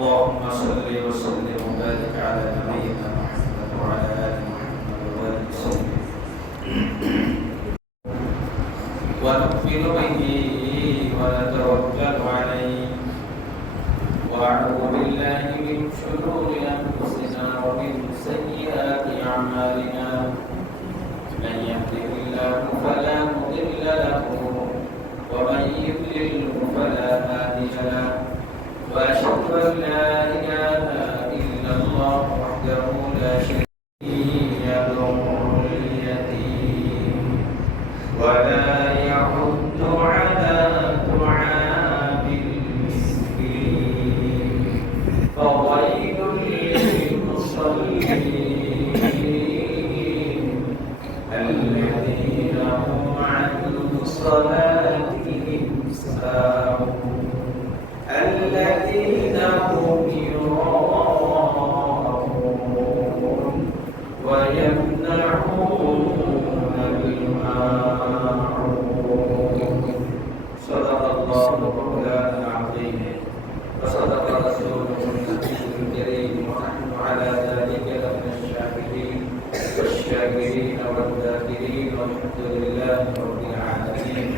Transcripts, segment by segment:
اللهم صل وسلم وبارك على نبينا محمد وعلى آل محمد وبارك وسلم ونؤمن به ونتوكل عليه وأعوذ بالله من شرور أنفسنا ومن سيئات أعمالنا من يهده الله فلا مضل له ومن يضلل فلا هادي له وأشهد أن لا إله إلا الله وحده لا شريك له يدعو اليتيم ولا يحض على طعام المسكين فويل للمصلين الذين هم عن صلاتهم ساهون الذين هم يراءون ويمنعون الماعون صدق الله مولانا العظيم وصدق رسوله النبي الكريم ونحن على ذلك لمن الشاهدين والشاكرين والذاكرين والحمد لله رب العالمين.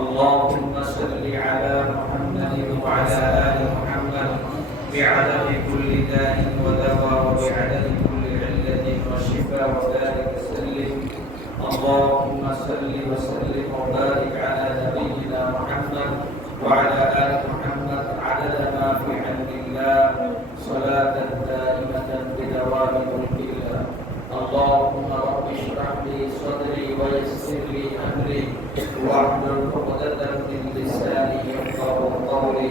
اللهم صل على محمد وعلى آل محمد بعدد كل داء ودواء وبعدد كل علة وشفاء وذلك سلم. اللهم صل وسلم وبارك على نبينا محمد وعلى آل محمد عدد ما في علم الله صلاة دائمة بدوام ملك الله. اللهم رب اشرح لي صدري ويسر لي أمري واحلل عقدة من لساني يفقهوا قولي.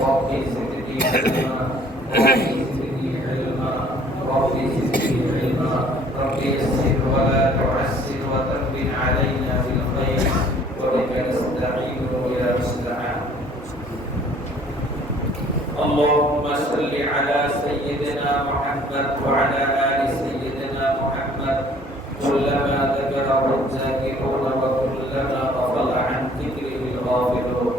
رب زدني علما رب زدني علما رب يسر ولا تعسر وتمن علينا بالخير وبك نستعين ويا مستعان. اللهم صل على سيدنا محمد وعلى آل سيدنا محمد كلما ذكره الذاكرون وكلما غفل عن ذكره الغافلون.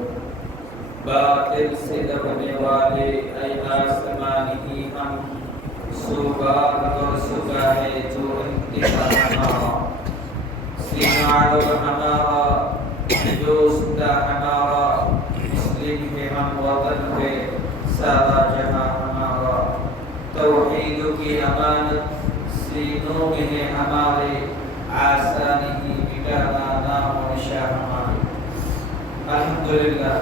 باطل से दबने वाले ऐ आसमानी की हम सुगार और सुगा है जो इंतहा हमारा सिनार हमारा दोस्त हमारा मुस्लिम है हम वतन पे सारा जहां हमारा तौहीद की अमानत सीनों में है हमारे आसानी की मिटाना नाम और निशान हमारे। अल्हम्दुलिल्लाह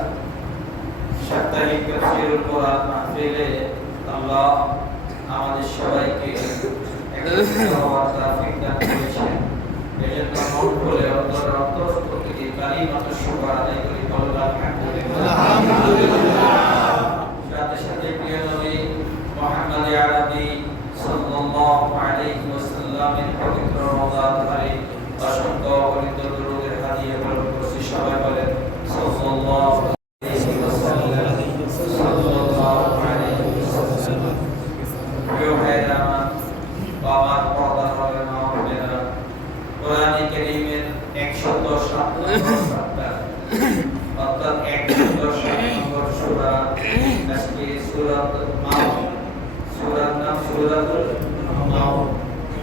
সাপ্তাহিক তাফসীরুল কোরআন মাহফিলে আল্লাহ আমাদের সবাইকে একত্রিত হওয়ার তৌফিক দান করেছেন। এজন্য মন খুলে অন্তরস্থ থেকে কালিমাত শুকর আদায় করি আলহামদুলিল্লাহ। আলহামদুলিল্লাহ। সাথে সাথে প্রিয় নবী মুহাম্মদ আরবি সাল্লাল্লাহু আলাইহি ওয়াসাল্লামের পবিত্র রওজা ধরে অসংখ্য অগণিত দরুদের হাদিয়া গ্রহণ করছি। সবাই বলেন সাল্লাল্লাহু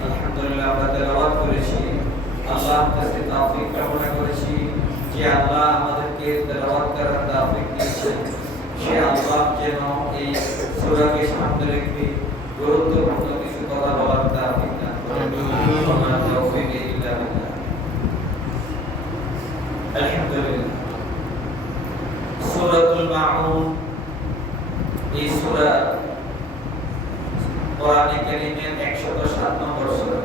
আলহামদুলিল্লাহ আমরা তেলাওয়াত করেছি। আল্লাহর কাছে তৌফিক কামনা করেছি যে আল্লাহ আমাদেরকে তেলাওয়াত করার তৌফিক দিয়েছেন। সে আল্লাহ যেন এই সূরাকে সামনে রেখে গুরুত্বপূর্ণ কিছু কথা বলার তৌফিক দান করেন। আমার তৌফিক ইল্লা বিল্লাহ। আলহামদুলিল্লাহ। সূরাতুল মাউন এই সূরা কোরআনে কারীমের 107 নম্বর সূরা।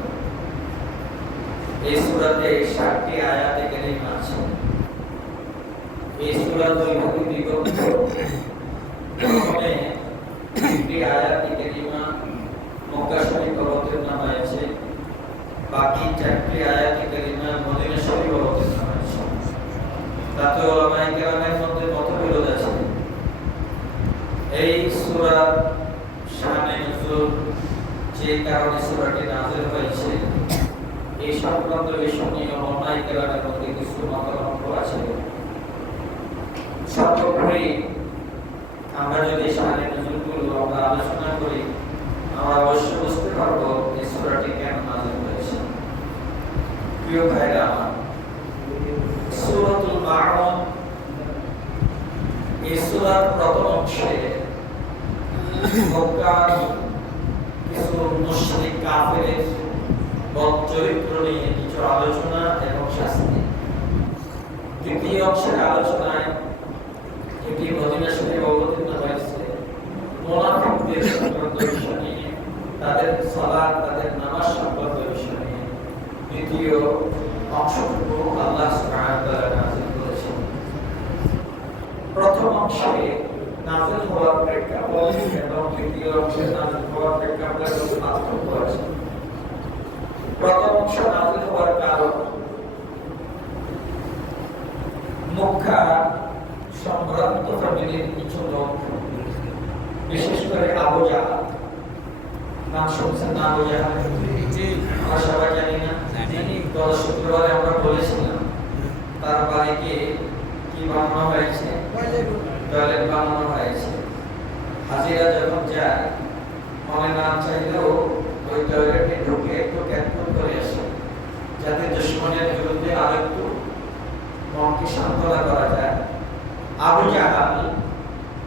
এই সূরাতে 60টি আয়াতে কারীমা আছে। এই সূরা দুই ভাগে বিভক্ত। প্রথমে 3টি আয়াতে কারীমা মক্কা শরীফ অবতীর্ণ হয়েছে, বাকি 4টি আয়াতে কারীমা মদিনা শরীফ অবতীর্ণ হয়েছে। তাতে উলামায়ে কেরামের মধ্যে মতবিরোধ আছে। এই সূরা শানে নুজুল যে কারণে সূরাটি নাযিল হয়েছে এই সংক্রান্ত বিষয় নিয়ে উলামায়ে কেরামের মধ্যে কিছু মতামত আছে। সর্বোপরি আমরা যদি শানে নুজুলগুলো আমরা অবশ্যই বুঝতে পারবো এই সূরাটি কেন নাযিল হয়েছে। প্রিয় ভাইরা আমার, সূরাতুল মাউন এই সূরার প্রথম অংশে মক্কার কিছু মুশরিক কাফেরের বদ চরিত্র নিয়ে কিছু আলোচনা এবং শাস্তি। দ্বিতীয় অংশের আলোচনায় এটি মদিনা শরীফে অবতীর্ণ হয়েছে মুনাফিকদের সংক্রান্ত বিষয় নিয়ে, তাদের সালাত, তাদের নামাজ সংক্রান্ত বিষয় নিয়ে। দ্বিতীয় অংশটুকু আল্লাহ সুবহানাহু ওয়া তাআলা নাযিল করেছেন। প্রথম অংশে নাযিল হওয়ার প্রেক্ষাপট এবং দ্বিতীয় অংশে নাযিল হওয়ার প্রেক্ষাপটের মধ্যে পার্থক্য আছে। প্রথম অংশ নাযিল হওয়ার কারণ মক্কা সম্ভ্রান্ত ফ্যামিলির কিছু লোক, বিশেষ করে আবু জাহল, নাম শুনছেন না? আবু জাহল আমরা সবাই জানি না? গত শুক্রবারে আমরা বলেছিলাম তার বাড়িকে কি বানানো হয়েছে? টয়লেট বানানো হয়েছে। হাজিরা যখন যায় মনে না চাইলেও ওই টয়লেটে ঢুকে একটু ক্যাটকুট করে আসে, যাতে দুশ্মনের বিরুদ্ধে আরেকটু মনকে সান্ত্বনা করা যায়। আবু জাহল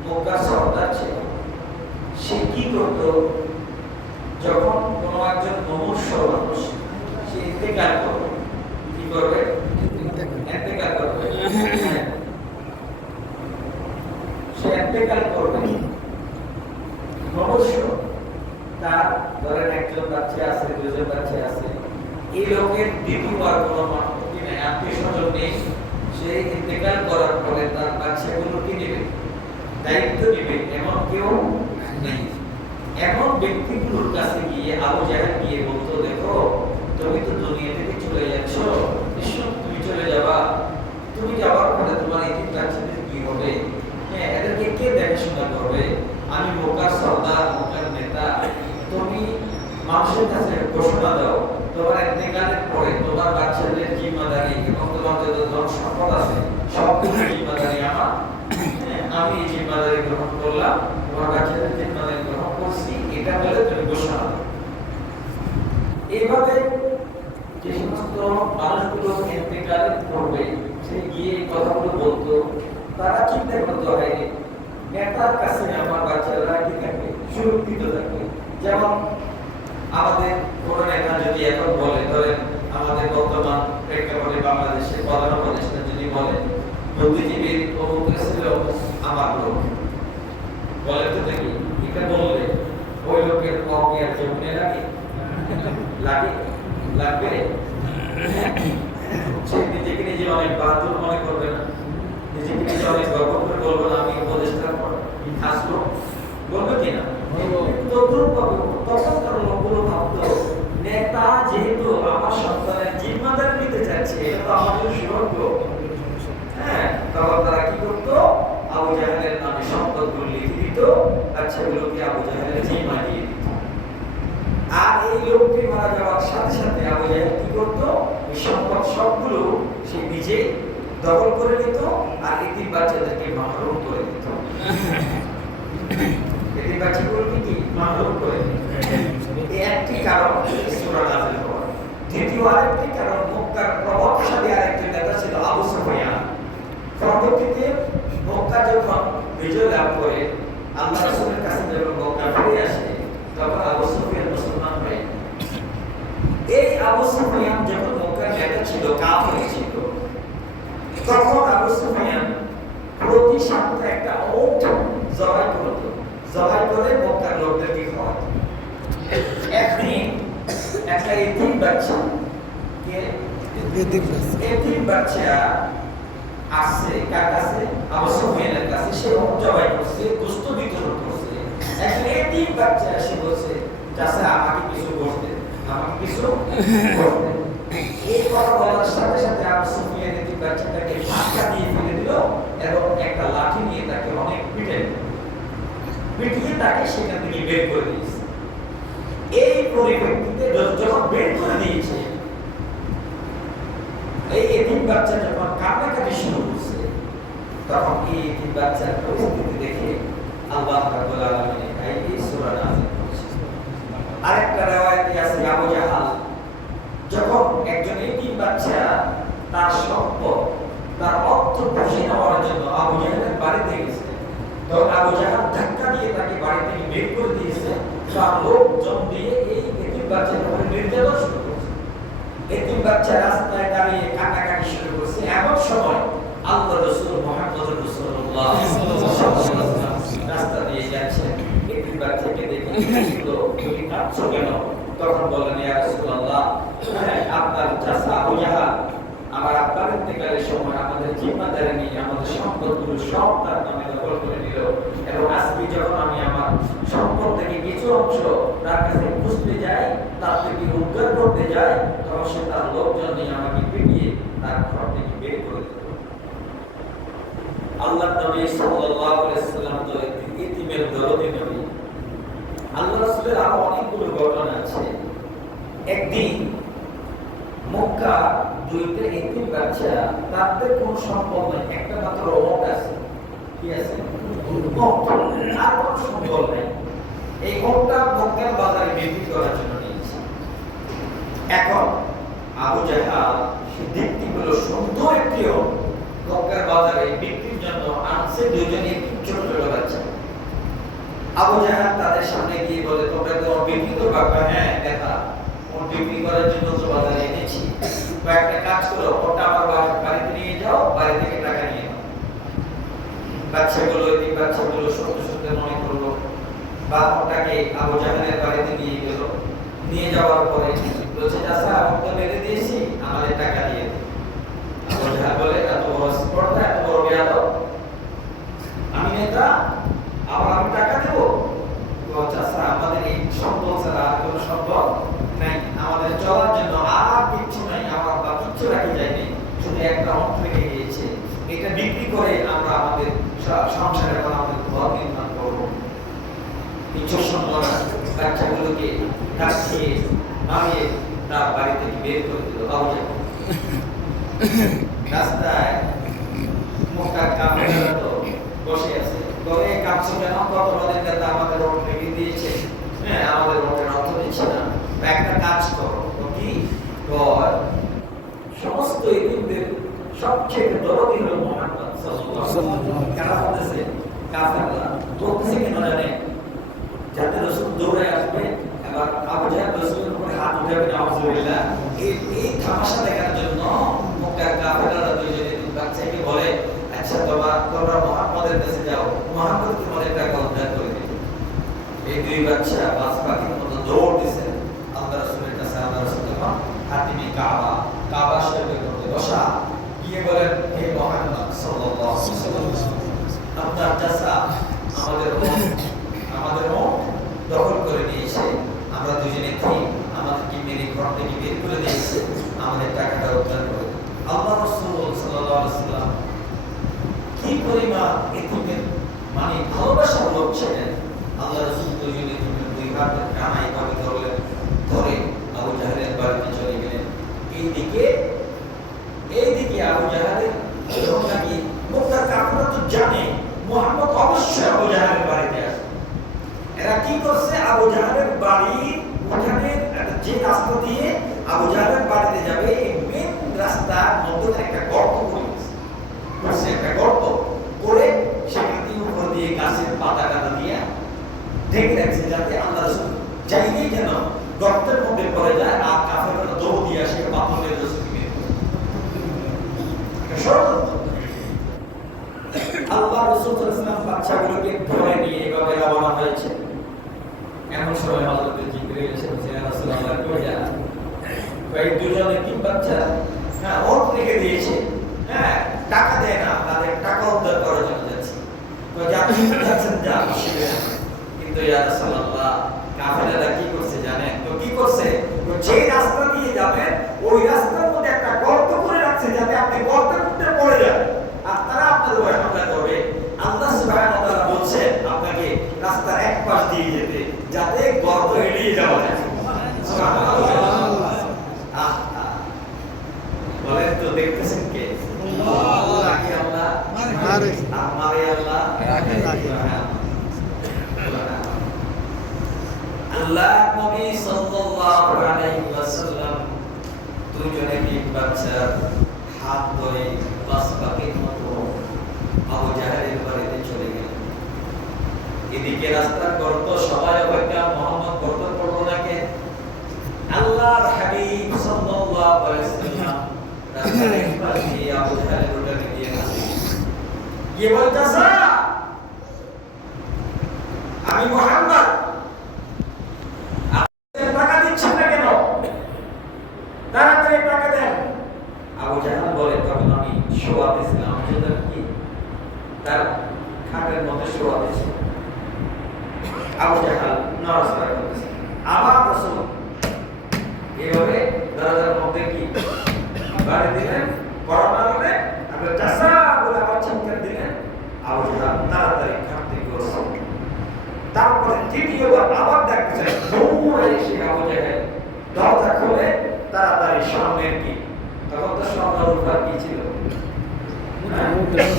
মক্কার সর্দার ছিল। সে কি করত? যখন কোনো একজন মুমূর্ষু মানুষ সে ইন্তেকাল করবে, কি করবে? ইন্তেকাল করবে। সে ইন্তেকাল করবে, মুমূর্ষু, তার ধরেন একজন বাচ্চা আছে, দুজন বাচ্চা আছে, এই লোকের দ্বিতীয়বার কোনো মানুষ নেই, আত্মীয় স্বজন নেই। সে ইন্তেকাল করার পরে তার বাচ্চাগুলো কি নেবে? দায়িত্ব নেবে, এমন কেউ নেই। এমন ব্যক্তিগুলোর কাছে গিয়ে আবু জাহেল গিয়ে বলতো, দেখো তুমি তো দুনিয়া থেকে চলে যাচ্ছ, নিশ্চয় তুমি চলে যাবা, তুমি যাওয়ার পরে তোমার এই বাচ্চাদের কি হবে? হ্যাঁ, এদেরকে কে দেখাশোনা করবে? আমি মক্কার সর্দার, মক্কার নেতা, তুমি মানুষের কাছে ঘোষণা দাও তোমার ইন্তেকালের পরে তোমার বাচ্চাদের জিম্মাদারি এবং তোমার যত ধন সম্পদ আছে সবগুলো জিম্মাদারি আমার। আমি এই জিম্মাদারি গ্রহণ করলাম, তোমার বাচ্চাদের জিম্মাদারি গ্রহণ করছি, এটা বলে তুমি ঘোষণা দাও। এইভাবে যে সমস্ত মানুষগুলো ইন্তেকালের পূর্বে সে গিয়ে এই কথাগুলো বলতো, তারা চিন্তা করতে হয় নেতার কাছে আমার বাচ্চারা কি থাকবে? সুরক্ষিত থাকবে। যেমন আমাদের কোন নেতা যদি এখন বলে, ধরেন আমাদের বর্তমান প্রেক্ষাপটে বাংলাদেশের প্রধান উপদেষ্টা যদি বলে বুদ্ধিজীবীর অমুক ছিল আমার লোক, বলে তো দেখি এটা বললে ওই লোকের অজ্ঞান জমনে লাগে লাগবে। সে নিজেকে নিজে অনেক বাহাদুর মনে করবে না, নিজেকে নিজে অনেক গর্ব করে বলবো না আমি উপদেষ্টার পর আসবো, বলবে কিনা? তখনকার লোকগুলো ভাবতো নেতা যেহেতু আমার সন্তানের জিম্মাদারি নিতে চাচ্ছে, এটা তো আমাদের সৌভাগ্য। হ্যাঁ, তখন তারা কি করতো? আবু জাহেলের নামে সম্পদগুলো লিখে দিত, বাচ্চাগুলোকে আবু জাহেলের জিম্মা দিয়ে দিত। আর এই লোকটি মারা যাওয়ার সাথে সাথে আবু জাহেল কি করতো? এই সম্পদ সবগুলো সে নিজে দখল করে নিত আর এতিম বাচ্চাদেরকে মাহরুম করে দিত। এতিম বাচ্চাগুলোকে কি মাহরুম করে দিত। এই একটি কারণ সূরা নাযিল হওয়ার। দ্বিতীয় আরেকটি কারণ, মক্কার প্রভাবশালী আরেকজন নেতা ছিল আবু সুফিয়ান। পরবর্তীতে মক্কা যখন বিজয় লাভ করে আল্লাহ রাসূলের কাছে যখন মক্কা ফিরে আসে, তখন আবু সুফিয়ান মুসলমান হয়। এই আবু সুফিয়ান যখন মক্কার নেতা ছিল, কাফির ছিল, তখন আবু সুফিয়ান প্রতি সপ্তাহে একটা উট জবাই করত, জবাই করে মক্কার লোকদেরকে খাওয়াতো। একদিন একটা এতিম বাচ্চা আসছে কার কাছে? আবু সুফিয়ানের কাছে। সে উট জবাই করছে, গোশত বিতরণ করছে। একটা এতিম বাচ্চা এসে বলছে, চাচা আমাকে কিছু করতে, আমাকে কিছু করতে। এই কথা বলার সাথে সাথে আবু সুফিয়ান এতিম বাচ্চাটাকে ধাক্কা দিয়ে ফেলে দিল এবং একটা লাঠি নিয়ে তাকে অনেক পিটিয়ে তাকে সেখান থেকে বের করে দিয়েছে। এই পরিপ্রেক্ষিতে যখন বের করে দিয়েছে, এই এতিম বাচ্চা যখন কান্নাকাটি শুরু করছে, তখন এই এতিম বাচ্চার পরিস্থিতি দেখে আল্লাহ রাব্বুল আলামিন এই সূরা নাযিল করেছেন। বাচ্চা তার সম্পদ তার অর্থ খুশি নেওয়ার জন্য আবু জাহেলের বাড়িতে গেছে। তো আবু জাহেল ধাক্কা দিয়ে তাকে বাড়ি থেকে বের করে দিয়েছে। তার লোকজন দিয়ে এই এতিম বাচ্চার উপরে নির্যাতন শুরু করছে। এতিম বাচ্চা রাস্তায় দাঁড়িয়ে কান্নাকাটি শুরু করছে। এমন সময় আল্লাহ রাসূল মুহাম্মদ রাসূলুল্লাহ রাস্তা দিয়ে যাচ্ছেন। এতিম বাচ্চাকে দেখে তুমি কাঁদছো কেন? তখন বলেন, ইয়া রাসূলুল্লাহ, আপনার চাচা আবু জাহেল আমার আব্বার ইন্তেকালের সময় আমাদের জিম্মাদারি নিয়ে আমাদের সম্পদগুলো সব তার নামে দখল করে নিল, এবং আজকে যখন আমি আমার সম্পদ থেকে কিছু অংশ তার কাছে খুঁজতে যাই, তার থেকে উদ্ধার করতে যাই, তখন সে তার লোকজন নিয়ে আমাকে পিটিয়ে তার ঘর থেকে বের করে দিল। আল্লাহ নবী সাল্লাল্লাহু আলাইহি ওয়াসাল্লাম তো ইতিমের দরদি নবী। আল্লাহ রাসূলের আরো অনেকগুলো ঘটনা আছে। একদিন মক্কা দুইটা এতিম বাচ্চা, তাদের কোনো সম্পদ নেই, একটা মাত্র ওট আছে। কি আছে? আর কোনো সম্পদ নেই। এই ওটটা মক্কার বাজারে বিক্রি করার জন্য নিয়েছে। এখন আবু জাহেল সে দেখতে পেল সুন্দর একটি ওট মক্কার বাজারে বিক্রির জন্য আনছে দুইজনে ছোট ছোট বাচ্চা। আবু জাহেল তাদের সামনে গিয়ে বলে, তোমরা তো বিক্রি করবা? হ্যাঁ, দেখা ওট বিক্রি করার জন্য তো বাজারে এনেছি, একটা কাজ করো, ওটা আমার বাড়িতে নিয়ে যাও, বাড়ি থেকে টাকা নিয়ে নাও। বাচ্চাগুলো শুনতে শুনতে মনে করলো, বা ওটাকে আবু জাহেলের বাড়িতে নিয়ে গেল। নিয়ে যাওয়ার পরে বলছে, চাচা আমি তো বেঁধে দিয়েছি, আমাদের টাকা দিয়ে দিন। আবু জাহেল বলে, এত বড় স্পর্ধা, এত বড় বেয়াদব, আমি নেতা, আবার আমি টাকা দেবো? চাচা আমাদের এই সম্পদ ছাড়া আর কোনো সম্পদ নাই, আমাদের চলার জন্য আর কিচ্ছু নাই, আমার বা কিচ্ছু রাখি যায়নি, শুধু একটা অর্থ রেখে গিয়েছে, এটা বিক্রি করে আমরা আমাদের সংসারে বা আমাদের ঘর নির্মাণ করবো। কিছু সময় বাচ্চাগুলোকে ডাকিয়ে নামিয়ে তার বাড়ি থেকে বের করে দিল। রাস্তায় মক্কার কাফেররা তো বসে আছে, তবে কাঁদছো কেন? কত বলেন নেতা আমাদের ওট রেখে দিয়েছে, হ্যাঁ আমাদের ওটের অর্থ দিচ্ছে না, একটা কাজ করো। কি সমস্ত ইতিমদের সবচেয়ে দরদি হলো মুহাম্মদ সাল্লাল্লাহু আলাইহি ওয়াসাল্লাম। কারা বলতেছে? কাফেররা বলতেছে কেন জানেন? যাতে রাসূল দৌড়ে আসবে, এবার আবু জাহেল রাসূলের উপরে হাত উঠাবে, নাউযুবিল্লাহ। এই তামাশা দেখার জন্য মক্কার কাফেররা দুইজনে বাচ্চাকে বলে, আচ্ছা তোমরা মুহাম্মদের কাছে যাও, মুহাম্মদ তোমাদের টাকা উদ্ধার করে দিবে। এই দুই বাচ্চা বাস পাখির মতো দৌড় দিছে আল্লাহ রাসূলের কাছে। আল্লাহ রাসূল তখন হাতিমে কাবা শরীফের মধ্যে বসা গিয়ে বলেন, হে মুহাম্মদ সাল্লাল্লাহু আলাইহি ওয়াসাল্লাম, আপনার চাচা আমাদের দখল করে নিয়েছে, আমরা দুজনে ঠিক আমাদেরকে মেরে ঘর থেকে বের করে দিয়েছে, আমাদের টাকাটা উদ্ধার করে। আল্লাহ রাসূল সাল্লাল্লাহু আলাইহি ওয়াসাল্লাম কি পরিমাণ এতিমের মানে ভালোবাসার লোক ছিলেন। আল্লাহ রাসূল দুজনে দুই হাত কানা এইভাবে ধরে আবু জাহেলের বাড়িতে চলে গেলেন। এইদিকে আবু জাহেলের নাকি মক্কার কাফেররা তো জানে মুহাম্মদ অবশ্যই আবু জাহেলের বাড়িতে আসবে। এরা কি করছে? আবু জাহেলের বাড়ির উঠানের যে রাস্তা দিয়ে আবু জাহেলের বাড়িতে যাবে, এই মেন রাস্তার মধ্যে একটা গর্ত করেছে, একটা গর্ত করে সেখান দিয়ে উপর দিয়ে গাছের পাতা কাটা দিয়ে ঢেকে রাখছে, যাতে আল্লাহ রাসূল চাইলেই যেন গর্তের মধ্যে পড়ে যায় আর কাফেররা দৌড় দিয়ে আসে পাথরের রাসূলকে। আল্লাহ রাসূল সাল্লাল্লাহু আলাইহি ওয়াসাল্লাম বাচ্চাগুলোকে ধরে নিয়ে এভাবে রওনা হয়েছে। এমন সময় হযরত জিবরাইল এসে বলছেন, ইয়া রাসূলুল্লাহ কই যান? এই দুজনে তিন বাচ্চা ওট রেখে দিয়েছে, টাকা দেয় না, তাদের টাকা উদ্ধার করার জন্য যাচ্ছে। তো যাচ্ছেন যা, কিন্তু ইয়া রাসূলুল্লাহ কাফেররা কি করছে জানেন? তো কি করছে? যে রাস্তা দিয়ে যাবেন ওই রাস্তার মধ্যে একটা গর্ত করে রাখছে, যাতে আপনি গর্তের মধ্যে পড়ে যান আর তারা আপনার উপরে হামলা করবে। আল্লাহ সুবহানাহু ওয়া তাআলা বলছেন আপনাকে রাস্তার এক পাশ দিয়ে যেতে, যাতে গর্ত এড়িয়ে যাওয়া যায়। সুবহানাল্লাহ। বলেন তো, দেখতেছেন কে? আল্লাহ কি আল্লাহ? আমারে আল্লাহ। আল্লাহ নবী সাল্লাল্লাহু আলাইহি ওয়াসাল্লাম দুজনে তিন বাচ্চার হাত ধরে বাস পাখির মতো আবু জাহেলের বাড়িতে চলে গেল। এদিকে রাস্তার গর্ত, সবাই অপেক্ষা, মোহাম্মদ গর্ত করবো নাকি? আল্লাহর হাবিব সাল্লাল্লাহু আলাইহি ওয়াসাল্লাম রাস্তার এক পাশে আবু জাহেলের উঠানে গিয়ে বসে গিয়ে বলতেছে, আমি মুহাম্মদ, আপনি টাকা দিচ্ছেন না কেন? তাড়াতাড়ি টাকা দেন। আবু জাহেল বলে, তখন আমি শোয়াতেছিলাম, সেটা কি তার খাটের মধ্যে শোয়াতেছি। আবু জাহেল নড়াচড়া করতেছে। আবার রাসূল এইভাবে দরজার মধ্যে কি বাড়ি দিলেন, করোনা হলে আপনি চাষা বলে আবার চিৎকার দিলেন। আবু জাহেল তাড়াতাড়ি খাট থেকে উঠছে। তারপরে তৃতীয়বার আবার ডাকছে, দৌড়ে এসে আবু জাহেল দরজা খুলে তাড়াতাড়ি সামনের কি, তখন তো সামনের উপর কি ছিল,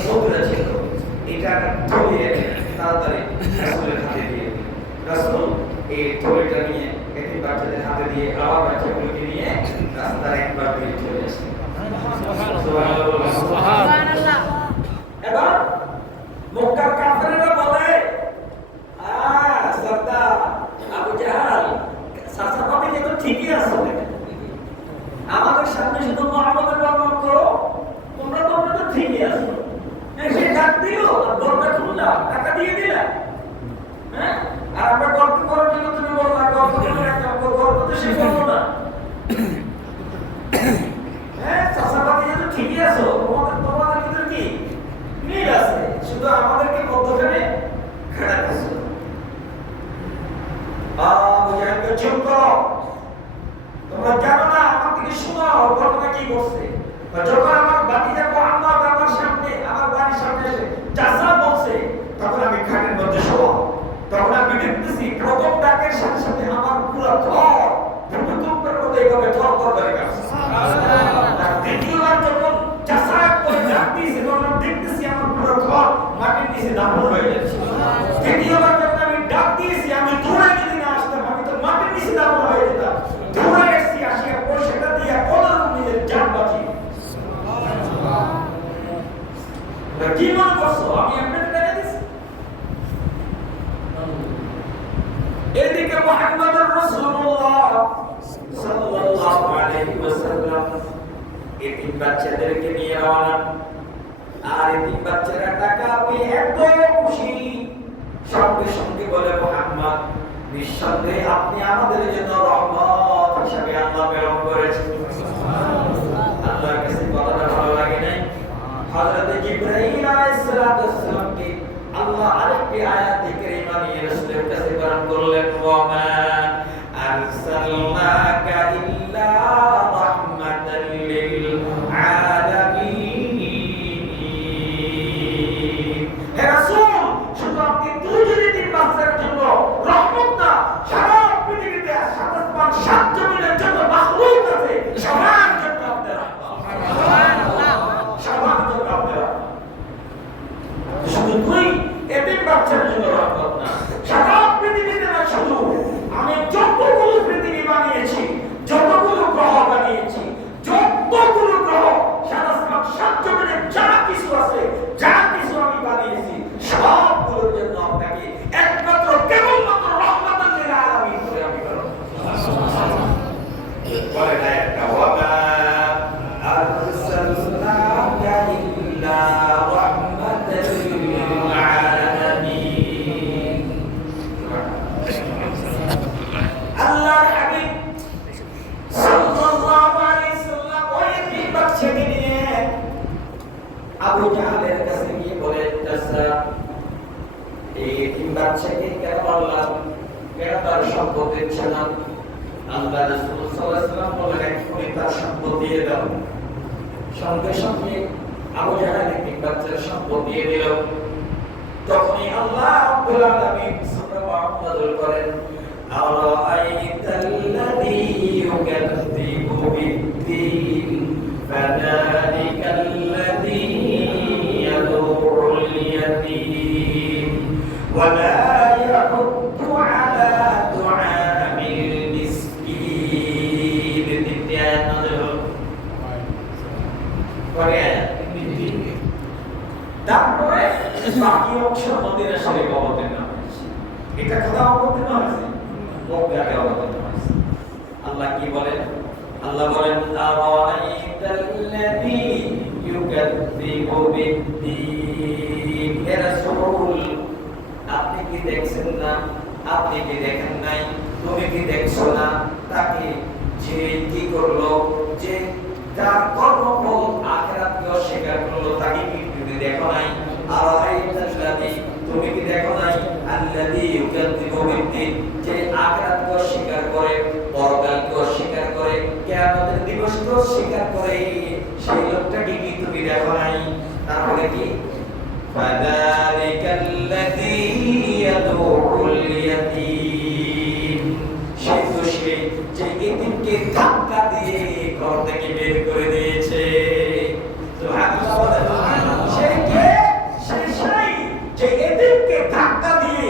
মুদ্রা ছিল, এটা ধরিয়ে তাড়াতাড়ি রাসূলের হাতে দিয়ে রাসূল এই থলিটা নিয়ে এতিম বাচ্চাদের হাতে দিয়ে আবার বাচ্চাগুলোকে নিয়ে রাস্তার একবার দিয়ে চলে আসে। সুবহানাল্লাহ। এবার মক্কার কাফেররা বলে, সর্দার আবু জাহেল সাসাবাবি তো ঠিকই আছে, আমাদের সামনে শুধু মুহাম্মদের বর্ণনা করো, তোমরা তো ঠিকই আছো। সে ডাক দিল আর দরজা খুললাম, টাকা দিয়ে দিলাম, হ্যাঁ, আর আমরা গল্প করার জন্য তুমি বললা গল্প করে রাখলাম, গল্প তো সে বলবো না। হ্যাঁ, চাষাবাদী তো ঠিকই আছো, তোমাদের ভিতরে কি মিল আছে, শুধু আমাদেরকে মধ্যখানে খাড়াতেছো। আবু জাহেলকে চুপ করো, তোমরা জানো না, আমার থেকে শোনো ঘটনা কি করছে। যখন আমার ভাতিজা মুহাম্মদ আমার সামনে, আমার বাড়ির সামনে এসে চাচা বলছে, তখন আমি খাটের মধ্যে শোয়া, তখন আমি দেখতেছি প্রথম ডাকের সাথে সাথে আমার পুরো ঘর ভূমিকম্পের মতো এইভাবে থরথর করে কাঁপছে। দ্বিতীয়বার যখন চাচা করে ডাক দিয়েছে, তখন আমি দেখতেছি আমার পুরো ঘর মাটির নিচে দাফন হয়ে যাচ্ছে। তৃতীয়বার যখন আমি ডাক দিয়েছি, আমি দৌড়ে যদি না আসতাম, আমি তো মাটির নিচে দাফন হয়ে যেতাম। দৌড়ে এসেছি, আসিয়া পয়সাটা দিয়ে কোনোরকম নিজের জান বাঁচি। কি মনে করছো আমি আপনাকে টাকা দিছি? এদিকে মুহাম্মদুর রাসূলুল্লাহ সাল্লাল্লাহু আলাইহি ওয়াসাল্লাম এতিম বাচ্চাদেরকে নিয়ে রওনা। আর এতিম বাচ্চারা টাকা পেয়ে এত খুশি, সঙ্গে সঙ্গে বলে, মুহাম্মদ, নিঃসন্দেহে আপনি আমাদের জন্য রহমত হিসেবে আল্লাহ প্রেরণ করেছেন। আল্লাহর কাছে কথাটা ভালো লাগে নাই? হযরত জিবরাইল আলাইহিস সালামকে আল্লাহ আরেকটি আয়াতে কারীমা নিয়ে রাসূলের কাছে প্রেরণ করলেন, ওয়া মা আরসালনাকা ইল্লা রাহমাতাল লিল আলামিন। হে রাসূল, শুধু আপনি দুইজনই তিন বাচ্চার জন্য রহমত না, সারা পৃথিবীতে সাত আসমান সাত জমিনের জন্য মাখলুক আছে, সবার জন্য আপনি রহমত। সুবহানাল্লাহ। সবার জন্য আপনি রহমত। শুধু তুই এতিম বাচ্চার জন্য রহমত না, সারা পৃথিবীতে না, শুধু আমি যতগুলো পৃথিবী বানিয়েছি, যতগুলো গ্রহ বানিয়েছি, যতগুলো গ্রহ সাত আসমান সাত জমিনে যা কিছু আছে, যা কিছু আমি বানিয়েছি, সবগুলোর জন্য আপনাকে একমাত্র কেবলমাত্র রহমতাল লিল আলামিন করে আমি করব। বলে না একটা, ওয়া মা আরসালনাকা ইল্লা রাহমাতাল লিল আলামিন। আল্লাহর হাবিব সাল্লাল্লাহু আলাইহি ওয়াসাল্লাম ওই তিন বাচ্চাকে নিয়ে আবু জাহেলের কাছে গিয়ে বলে, চাচা, এই তিন বাচ্চাকে কেন মারলাম, কেন তার সম্পদ দিচ্ছে না? আল্লাহ রাসূল সাল্লাল্লাহু আলাইহি ওয়াসাল্লাম বলেন, এক্ষুনি তার সম্পদ দিয়ে দাও। সঙ্গে সঙ্গে আবু জাহেল তিন বাচ্চার সম্পদ দিয়ে দিল। তখনই আল্লাহ রাব্বুল আলামিন সূরা মুহাম্মদ নাযিল করেন, আরাআইতাল্লাযী ইউকাযযিবু বিদ্দীন ফাযালিকাল্লাযী ইয়াদুউল ইয়াতীম ওয়া লা ইয়াহুদ্দু আলা তুআমিল মিসকিন। বাকি অংশ মদিনা শরীফ অবতীর্ণ হয়েছে। এটা কথা অবতীর্ণ হয়েছে, মক্কাতে অবতীর্ণ হয়েছে। আল্লাহ কি বলেন? আল্লাহ বলেন আরাআইতাল্লাযী ইউকাযযিবু বিদ্দীন। হে রাসূল, আপনি কি দেখছেন না? আপনি কি দেখেন নাই? তুমি কি দেখছো না? তাকে যে কি করলো, যে তার কর্মফল আখিরাতকে অস্বীকার করলো, তাকে কি তুমি দেখো নাই? আরাআইতাল্লাযী, তুমি কি দেখো নাই? আল্লাযী ইউকাযযিবু বিদ্দীন, যে আখিরাতকে অস্বীকার করে, পরকালকে অস্বীকার করে, কিয়ামতের দিবসকে অস্বীকার করে, সেই লোকটাকে কি তুমি দেখো নাই? তারপরে কি? ফাযালিকাল্লাযী ইয়াদুল ইয়াতীম, সেই তো সে যে এতিমকে ধাক্কা দিয়ে ঘর থেকে বের করে দিয়েছে। সুবহানাল্লাহ বলেন। সেই কে? সেই যে এতিমকে ধাক্কা দিয়ে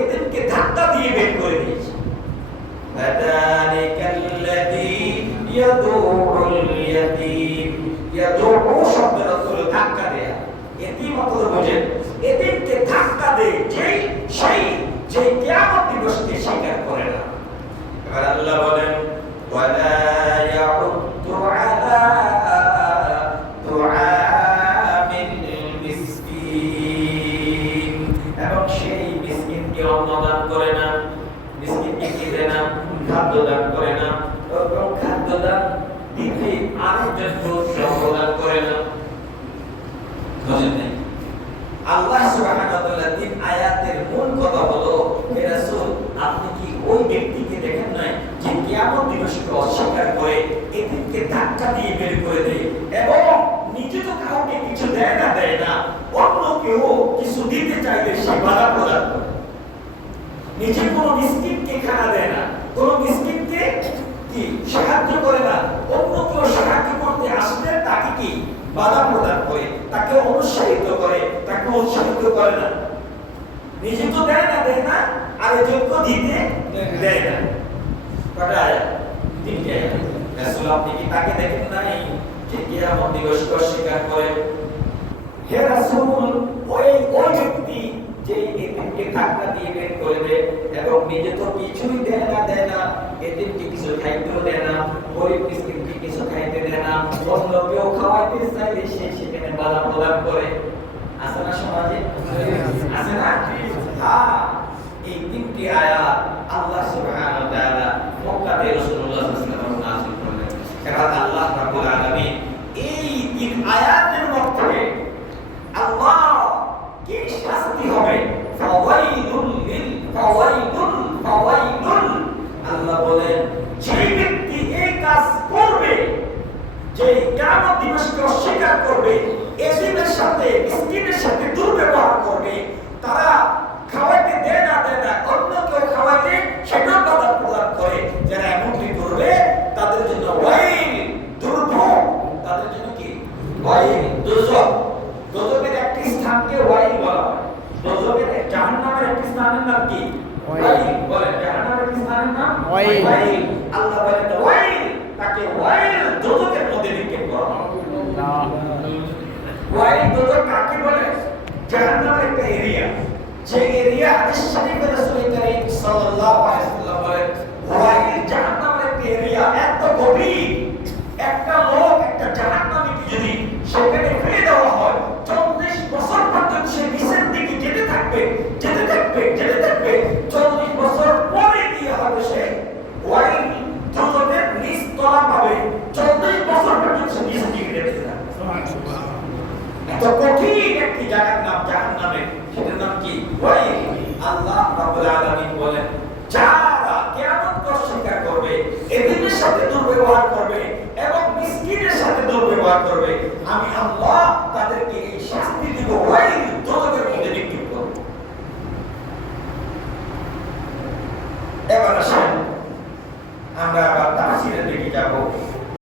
এতিমকে ধাক্কা দিয়ে বের করে দিয়েছে। ফাযালিকাল্লাযী ইয়াদুল ইয়াতীম, ইয়াদু শব্দের অর্থ হলো ধাক্কা দেয়া। এতিম অর্থ বুঝেন, এতিমকে ধাক্কা দেয় সেই যে কিয়ামত দিবসকে স্বীকার করে না। এবার আল্লাহ বলেন ওয়ালা ইয়াউদ্দু আলা দুআমিল মিসকিন, এবং সেই মিসকিনকে অন্ন দান করে না, মিসকিনকে কি দেয় না? খাদ্য দান করে না, এবং খাদ্য দান দিতে আরেকজনকে দান করে না। বুঝেন নাই? আল্লাহ সুবহানাহু ওয়া তাআলা তিন আয়াতের মূল কথা হলো, হে রাসূল, আপনি কি ওই ব্যক্তিকে দেখেন নাই যে কিয়ামত দিবসকে অস্বীকার করে, এতিমকে ধাক্কা দিয়ে বের করে দেয়, এবং নিজে তো কাউকে কিছু দেয় না, অন্য কেউ কিছু দিতে চাইলে সে বাধা প্রদান করে। নিজে কোনো মিসকিনকে খানা দেয় না, কোনো মিসকিনকে কি সাহায্য করে না, অন্য কেউ সাহায্য করতে আসলে তাকে কি বাধা প্রদান করে, তাকে অনুৎসাহিত করে, তাকে উৎসাহিত করে না। নিজে তো দেয় না, আর এজনকে দিতে দেয় না। কটা আয়াত? তিনটে আয়াত। রাসূল, আপনি কি তাকে দেখেন নাই যে কিয়ামত দিবসকে অস্বীকার করে? হে রাসূল, ওই ব্যক্তি যে এতিমকে ধাক্কা দিয়ে বের করে দেয়, এবং নিজে তো কিছুই দেয় না, এতিমকে কিছু খাইতেও দেয় না, গরিব মিসকিনকে কিছু খাইতে দেয় না, অন্য কেউ খাওয়াইতে চাইলে সে সেখানে বাধা প্রদান করে। আছে না সমাজে? আছে না? হ্যাঁ, এই তিনটি আয়াত আল্লাহ সুবহানাহু ওয়া তাআলা মক্কাতে রাসূলুল্লাহ সাল্লাল্লাহু আলাইহি ওয়াসাল্লাম নাযিল করলেন। কারণ আল্লাহ রাব্বুল আলামিন এই তিন আয়াতের মধ্যে আল্লাহ কি শাস্তি হবে, ফাওয়াইলুল আল্লাহ বলেন, যে ব্যক্তি এই কাজ করবে, যে কিয়ামত দিবসকে অস্বীকার করবে, এতিমের সাথে মিসকিনের সাথে দুর্ব্যবহার করবে, তারা খাওয়াইতে দেয় না, অন্য কেউ খাওয়াইতে সেটাও বাধা প্রদান করে, যারা এমনটি করবে তাদের জন্য ওয়াইল, দুর্ভোগ, তাদের জন্য কি? ওয়াইল, দুর্যোগ। দুর্যোগের একটি স্থানকে ওয়াইল বলা হয়। দুর্যোগের জাহান্নামের একটি স্থানের নাম কি? ওয়াইল। বলেন, জাহান্নামের একটি স্থানের নাম ওয়াইল। আল্লাহ বলেন ওয়াইল, তাকে ওয়াইল দুর্যোগের মধ্যে নিক্ষেপ করা হবে। ওয়াইল দুর্যোগ কাকে বলে? জাহান্নামের একটা এরিয়া, যে এরিয়া হাদিস শরীফে রাসূল করিম সাল্লাল্লাহু আলাইহি ওয়াসাল্লাম বলেন, ওয়াইল জাহান্নামের একটা এরিয়া, এত গভীর, একটা লোক একটা জাহান্নামীকে যদি সেখানে ফেলে দেওয়া হয়, 40 বছর পর্যন্ত সে নিচের দিকে যেতে থাকবে, 40 বছর পরে গিয়ে হবে সে ওয়াইল দুর্যোগের নিচ তলা পাবে। 40 বছর পর্যন্ত সে নিচের দিকে যেতে থাকবে। এত কঠিন একটি জায়গার নাম জাহান্নামে, সেটার নাম কি? ওয়াইল। আল্লাহ রাব্বুল আলামিন বলেন, যারা কিয়ামতকে অস্বীকার করবে, এতিমের সাথে দুর্ব্যবহার করবে এবং মিসকিনের সাথে দুর্ব্যবহার করবে, আমি আল্লাহ তাদেরকে এই শাস্তি দিব, ওয়াইল